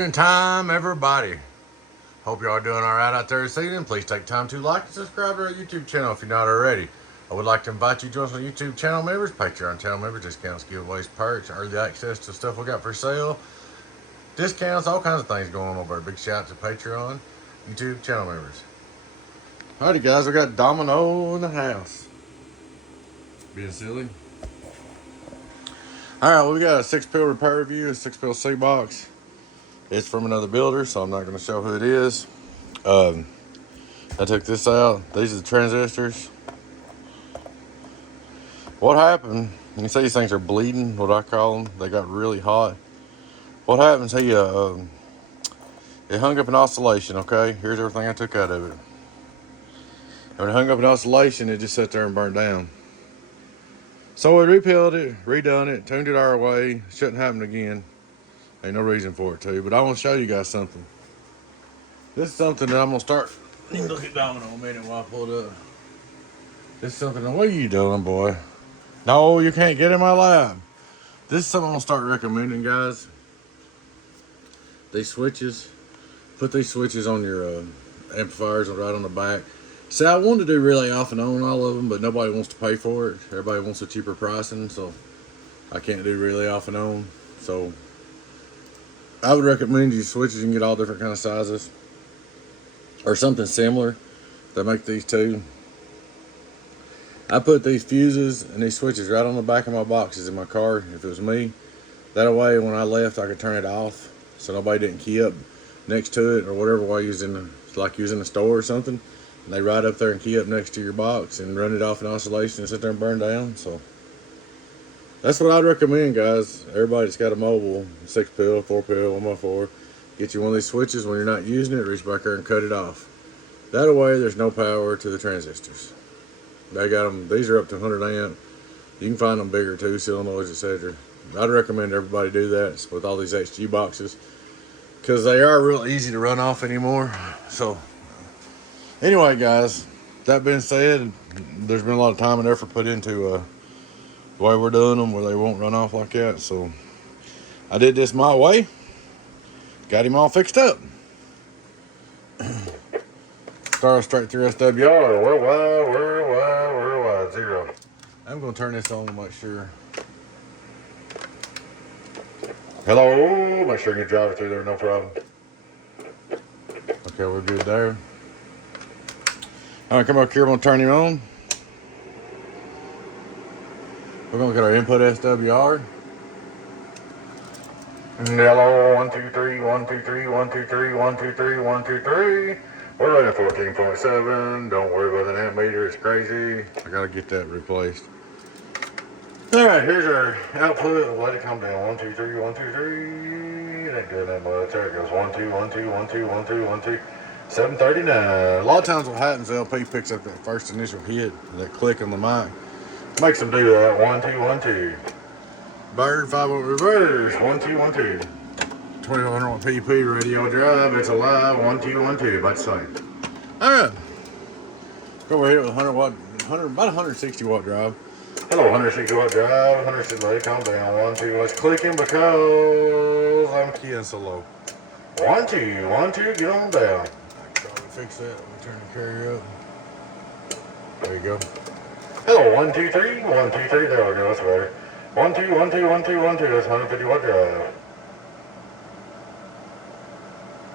evening time, everybody. Hope you are doing all right out there this evening. Please take time to like and subscribe to our YouTube channel if you're not already. I would like to invite you to join us on YouTube channel members, Patreon channel members, discounts, giveaways, perks, early access to stuff we got for sale, discounts, all kinds of things going on over there. Big shout out to Patreon, YouTube channel members. Alrighty, guys, we got Domino in the house. Being silly. Alright, well, we got a 6-pill repair review, a 6-pill C box. It's from another builder, so I'm not going to show who it is. I took this out. These are the transistors. What happened, you see these things are bleeding, what I call them. They got really hot. What happens, it hung up an oscillation, okay? Here's everything I took out of it. And when it hung up an oscillation, it just sat there and burned down. So we repealed it, redone it, tuned it our way. Shouldn't happen again. Ain't no reason for it to, but I want to show you guys something. This is something that I'm going to start. You can look at Domino a minute while I pull it up. This is something, what are you doing, boy? No, you can't get in my lab. This is something I'm going to start recommending, guys. These switches. Put these switches on your amplifiers right on the back. See, I wanted to do really off and on all of them, but nobody wants to pay for it. Everybody wants a cheaper pricing, so I can't do really off and on. So I would recommend you switches. You can get all different kind of sizes or something similar. They make these too. I put these fuses and these switches right on the back of my boxes in my car if it was me. That way when I left I could turn it off so nobody didn't key up next to it or whatever while you was in the, like you was in the store or something. And they ride up there and key up next to your box and run it off in oscillation and sit there and burn down. So that's what I'd recommend, guys. Everybody that's got a mobile, 6-pill, 4-pill, 1x4, get you one of these switches when you're not using it, reach back there and cut it off. That way there's no power to the transistors. They got them, these are up to 100 amp. You can find them bigger too, solenoids, etc. I'd recommend everybody do that with all these HG boxes because they are real easy to run off anymore. So anyway, guys, that being said, there's been a lot of time and effort put into the way we're doing them where they won't run off like that. So I did this my way. Got him all fixed up. Started straight through SWR. Worldwide, 0. I'm going to turn this on to make sure. Hello. Make sure you can drive it through there, no problem. Okay, we're good there. All right, come up here. We're going to turn him on. We're going to get our input SWR. Hello, 1, 2, 3, 1, 2, 3, 1, 2, 3, 1, 2, 3, 1, 2, 3. We're running 14.7. Don't worry about the amp meter, it's crazy. I gotta get that replaced. Alright, here's our output. Let it come down. 1, 2, 3, 1, 2, 3. It ain't doing that much. There it goes. 1, 2, 1, 2, 1, 2, 1, 2, 1, 2. 739. A lot of times what happens, the LP picks up that first initial hit, that click on the mic. Makes them do that. 1, 2, 1, 2. Bird 5-volt reverse. 1, 2, 1, 2. 2100 watt PP radio drive. It's alive. 1, 2, 1, 2. About the same. Alright. Go over here with about 160 watt drive. Hello, 160 watt drive. 160 watt. Calm down. 1, 2. Let's clicking because I'm keying so low. 1, 2, 1, 2. Get on down. Fix that. Let me turn the carrier up. There you go. Hello, 1, 2, 3. 1, 2, 3. There we go. That's better. 1, 2, 1, 2, 1, 2, 1, 2. That's 150 watt drive.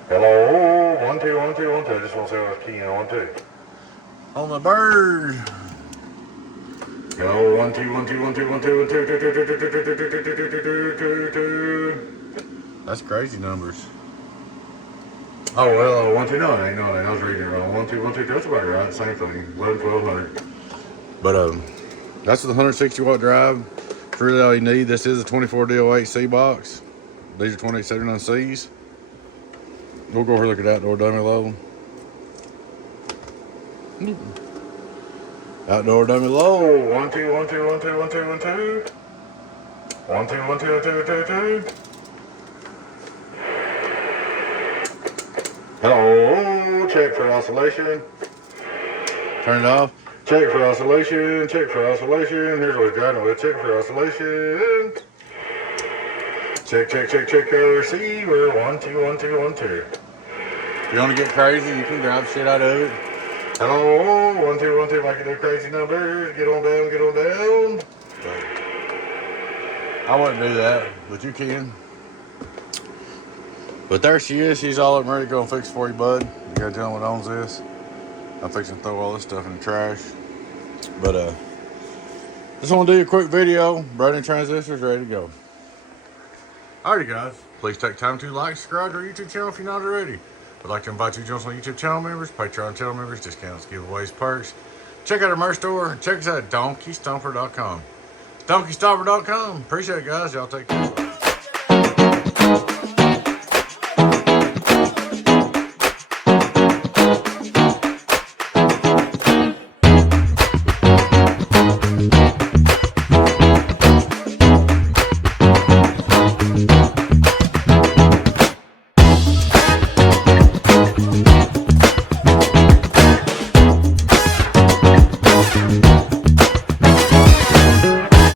Hello, 1, 2, 1, 2, 1, 2. I just want to see what I was keying on 1, 2. On the bird. Hello, 1, 2, 1, 2, 1, 2, 1, 2, 1, 2, 2, 2, 2, 2, 2, 2, 2, 2, 2. That's crazy numbers. Oh, well, 1, 2, no, it ain't. I was reading it wrong. 1, 2, 1, 2, that's about right. Same thing. 11, 1200. But, that's with 160 watt drive. That's really all you need. This is a 24 DO8 C box. These are 2879Cs. We'll go over and look at outdoor dummy low. Outdoor dummy low. 1, 2, 1, 2, 1, 2, 1, 2, 1, 2. 1, 2, 1, 2, 2, 2, 2. Hello. Check for oscillation. Turn it off. Check for oscillation. Check for oscillation. Here's what it's driving with. Check for oscillation. Check, check, check, check your receiver. 1, 2, 1, 2, 1, 2. If you want to get crazy, you can grab shit out of it. Hello, 1, 2, 1, 2. Make it do crazy numbers. Get on down, get on down. But I wouldn't do that, but you can. But there she is. She's all up and ready to go and fix for you, bud. You got a gentleman that owns this. I'm fixing to throw all this stuff in the trash. But just want to do a quick video. Brand new transistor's ready to go. Alrighty, guys. Please take time to like, subscribe to our YouTube channel if you're not already. I'd like to invite you to join us on YouTube channel members, Patreon channel members, discounts, giveaways, perks. Check out our merch store. Check us out at DonkeyStomper.com. DonkeyStomper.com. Appreciate it, guys. Y'all take care.